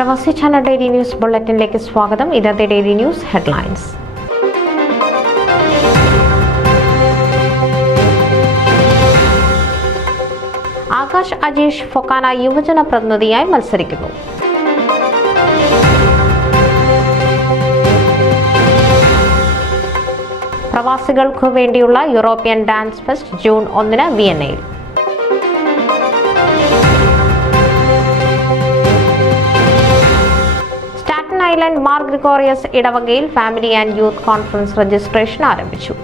പ്രവാസി channel daily news ബുള്ളറ്റിനിലേക്ക് സ്വാഗതം. ഇന്നത്തെ daily news headlines. Akash Ajeesh FOKANA യുവജന പ്രതിനിധിയായി മത്സരിക്കുന്നു. പ്രവാസികൾക്കു വേണ്ടിയുള്ള യൂറോപ്യൻ ഡാൻസ് ഫെസ്റ്റ് ജൂൺ 1 വിയന്നയിൽ. സ്റ്റാറ്റൻ ഐലൻഡ് മാർ ഗ്രിഗോറിയസ് ഇടവകയിൽ family and youth conference registration ആരംഭിച്ചു.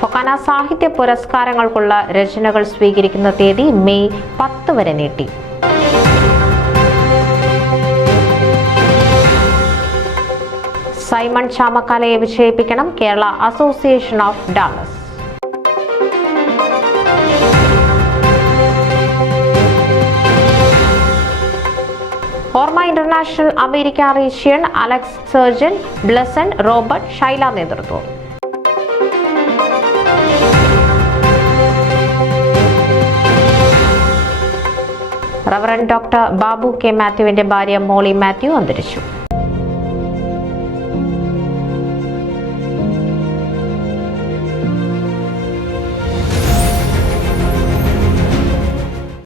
ഫൊക്കാന സാഹിത്യ പുരസ്കാരങ്ങൾക്കുള്ള രചനകൾ സ്വീകരിക്കുന്ന തീയതി മെയ് 10 വരെ നീട്ടി. സൈമൺ ചാമക്കാലയെ വിജയിപ്പിക്കണം Kerala association of dance. Orma international America region Alex Sarjan Blesson Robert Shaila നേതൃത്വം. റവറൻഡ് ഡോക്ടർ ബാബു കെ മാത്യുവിന്റെ ഭാര്യ മോളി മാത്യു അന്തരിച്ചു.